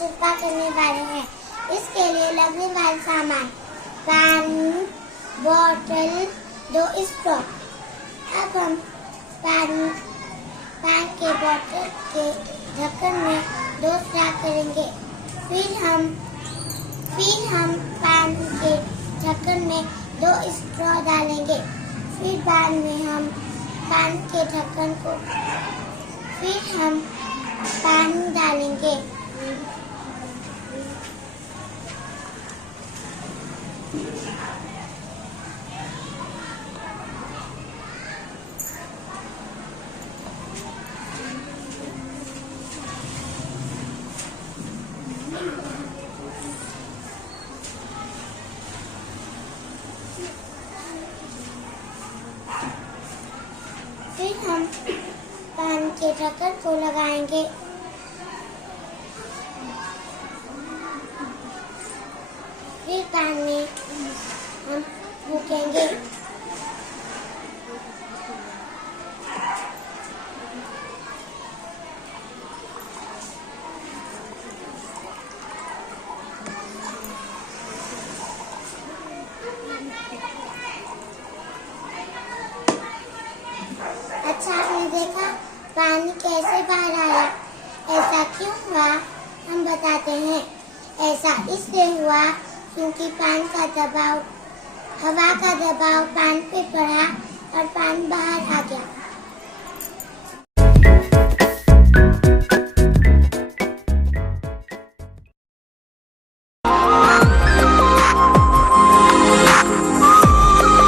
तजुर्बा करने वाले हैं। इसके लिए लगने वाले सामान: पानी, बोतल, 2 स्ट्रॉ। अब हम पानी के बोतल के ढक्कन में 2 स्ट्रॉ करेंगे। फिर हम पानी के ढक्कन में 2 स्ट्रॉ डालेंगे। फिर बाद में हम पानी के ढक्कन को पानी डालेंगे। फिर हम पानी के ढक्कन को लगाएंगे। फिर पानी में हम फूकेंगे। अच्छा, आपने देखा पानी कैसे बाहर आया? ऐसा क्यों हुआ? हम बताते हैं। ऐसा इसलिए हुआ क्योंकि हवा का दबाव पानी पे पड़ा और पानी बाहर आ गया।